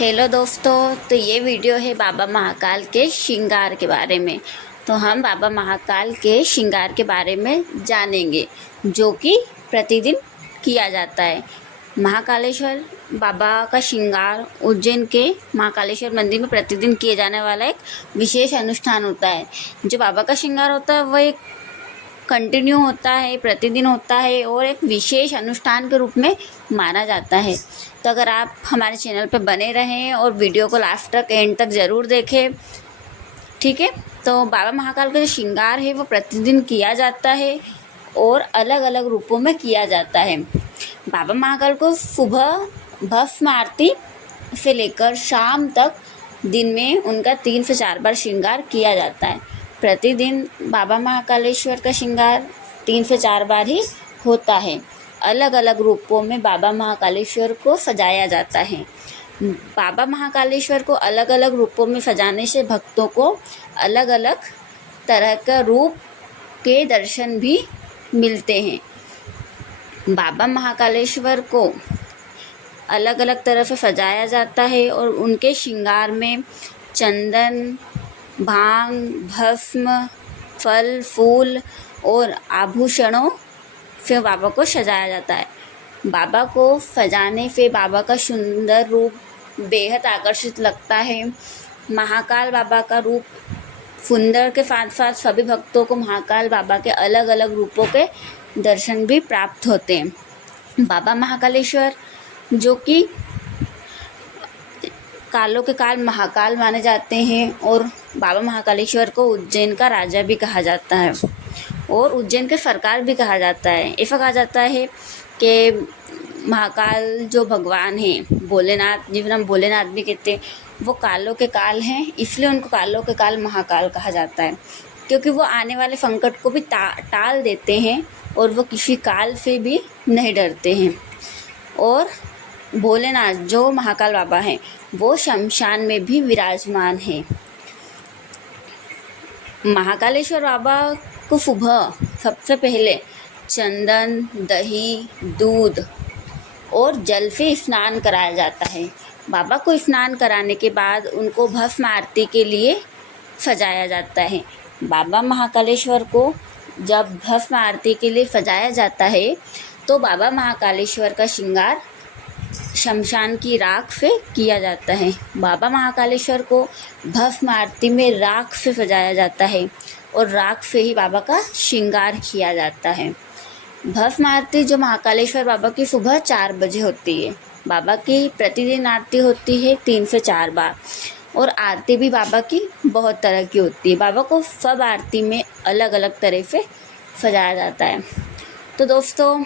Hello दोस्तों, तो ये वीडियो है बाबा महाकाल के श्रृंगार के बारे में। तो हम बाबा महाकाल के श्रृंगार के बारे में जानेंगे जो कि प्रतिदिन किया जाता है। महाकालेश्वर बाबा का श्रृंगार उज्जैन के महाकालेश्वर मंदिर में प्रतिदिन किए जाने वाला एक विशेष अनुष्ठान होता है। जो बाबा का श्रृंगार होता है वह एक कंटिन्यू होता है, प्रतिदिन होता है और एक विशेष अनुष्ठान के रूप में माना जाता है। तो अगर आप हमारे चैनल पर बने रहें और वीडियो को लास्ट तक एंड तक ज़रूर देखें, ठीक है। तो बाबा महाकाल का जो श्रृंगार है वो प्रतिदिन किया जाता है और अलग अलग रूपों में किया जाता है। बाबा महाकाल को सुबह भस्म आरती से लेकर शाम तक दिन में उनका 3 से 4 बार श्रृंगार किया जाता है। प्रतिदिन बाबा महाकालेश्वर का श्रृंगार 3 से 4 बार ही होता है। अलग अलग रूपों में बाबा महाकालेश्वर को सजाया जाता है। बाबा महाकालेश्वर को अलग अलग रूपों में सजाने से भक्तों को अलग अलग तरह का रूप के दर्शन भी मिलते हैं। बाबा महाकालेश्वर को अलग अलग तरह से सजाया जाता है और उनके श्रृंगार में चंदन, भांग, भस्म, फल, फूल और आभूषणों से बाबा को सजाया जाता है। बाबा को सजाने से बाबा का सुंदर रूप बेहद आकर्षित लगता है। महाकाल बाबा का रूप सुंदर के साथ साथ सभी भक्तों को महाकाल बाबा के अलग अलग रूपों के दर्शन भी प्राप्त होते हैं। बाबा महाकालेश्वर जो कि कालों के काल महाकाल माने जाते हैं और बाबा महाकालेश्वर को उज्जैन का राजा भी कहा जाता है और उज्जैन के सरकार भी कहा जाता है। ऐसा कहा जाता है कि महाकाल जो भगवान हैं, भोलेनाथ, जिन्हें हम भोलेनाथ भी कहते हैं, वो कालों के काल हैं, इसलिए उनको कालों के काल महाकाल कहा जाता है, क्योंकि वो आने वाले संकट को भी टाल देते हैं और वो किसी काल से भी नहीं डरते हैं। और भोलेनाथ जो महाकाल बाबा हैं वो शमशान में भी विराजमान हैं। महाकालेश्वर बाबा को सुबह सबसे पहले चंदन, दही, दूध और जल से स्नान कराया जाता है। बाबा को स्नान कराने के बाद उनको भस्म आरती के लिए सजाया जाता है। बाबा महाकालेश्वर को जब भस्म आरती के लिए सजाया जाता है तो बाबा महाकालेश्वर का श्रृंगार शमशान की राख से किया जाता है। बाबा महाकालेश्वर को भस्म आरती में राख से सजाया जाता है और राख से ही बाबा का श्रृंगार किया जाता है। भस्म आरती जो महाकालेश्वर बाबा की सुबह 4 बजे होती है। बाबा की प्रतिदिन आरती होती है 3 से 4 बार और आरती भी बाबा की बहुत तरह की होती है। बाबा को सब आरती में अलग अलग तरह से सजाया जाता है। तो दोस्तों,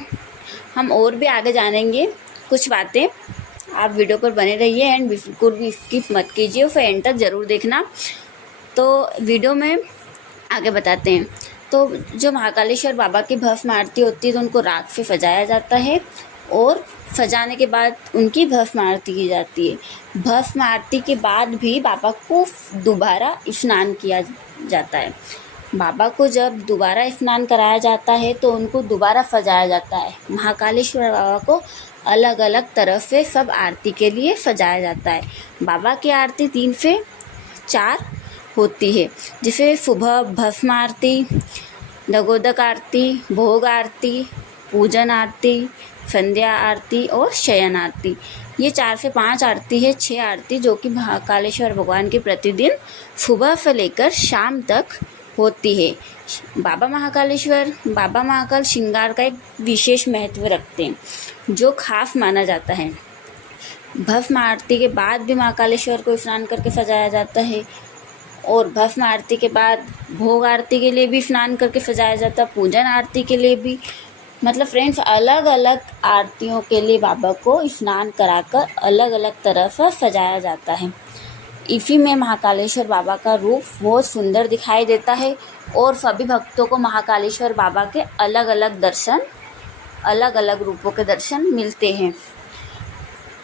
हम और भी आगे जानेंगे कुछ बातें। आप वीडियो पर बने रहिए एंड बिल्कुल भी स्किप मत कीजिए, फिर एंड तक ज़रूर देखना। तो वीडियो में आगे बताते हैं। तो जो महाकालेश्वर बाबा की भस्म आरती होती है तो उनको राख से सजाया जाता है और सजाने के बाद उनकी भस्म आरती की जाती है। भस्म आरती के बाद भी बाबा को दोबारा स्नान किया जाता है। बाबा को जब दोबारा स्नान कराया जाता है तो उनको दोबारा सजाया जाता है। महाकालेश्वर बाबा को अलग अलग तरह से सब आरती के लिए सजाया जाता है। बाबा की आरती 3 से 4 होती है, जिसे सुबह भस्म आरती, दगोदक आरती, भोग आरती, पूजन आरती, संध्या आरती और शयन आरती। ये 4 से 5 आरती है, 6 आरती जो कि महाकालेश्वर भगवान की प्रतिदिन सुबह से लेकर शाम तक होती है। बाबा महाकाल श्रृंगार का एक विशेष महत्व रखते हैं जो खास माना जाता है। भस्म आरती के बाद भी महाकालेश्वर को स्नान करके सजाया जाता है और भस्म आरती के बाद भोग आरती के लिए भी स्नान करके सजाया जाता है, पूजन आरती के लिए भी। मतलब फ्रेंड्स, अलग अलग आरतियों के लिए बाबा को स्नान कराकर अलग अलग तरह से सजाया जाता है। इसी में महाकालेश्वर बाबा का रूप बहुत सुंदर दिखाई देता है और सभी भक्तों को महाकालेश्वर बाबा के अलग अलग दर्शन, अलग अलग रूपों के दर्शन मिलते हैं।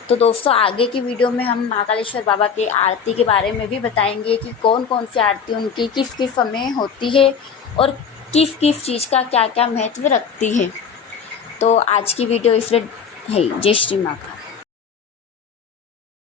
तो दोस्तों, आगे की वीडियो में हम महाकालेश्वर बाबा के आरती के बारे में भी बताएंगे कि कौन कौन सी आरती उनकी किस किस समय होती है और किस किस चीज़ का क्या क्या महत्व रखती है। तो आज की वीडियो इसलिए है। जय श्री महाकाल।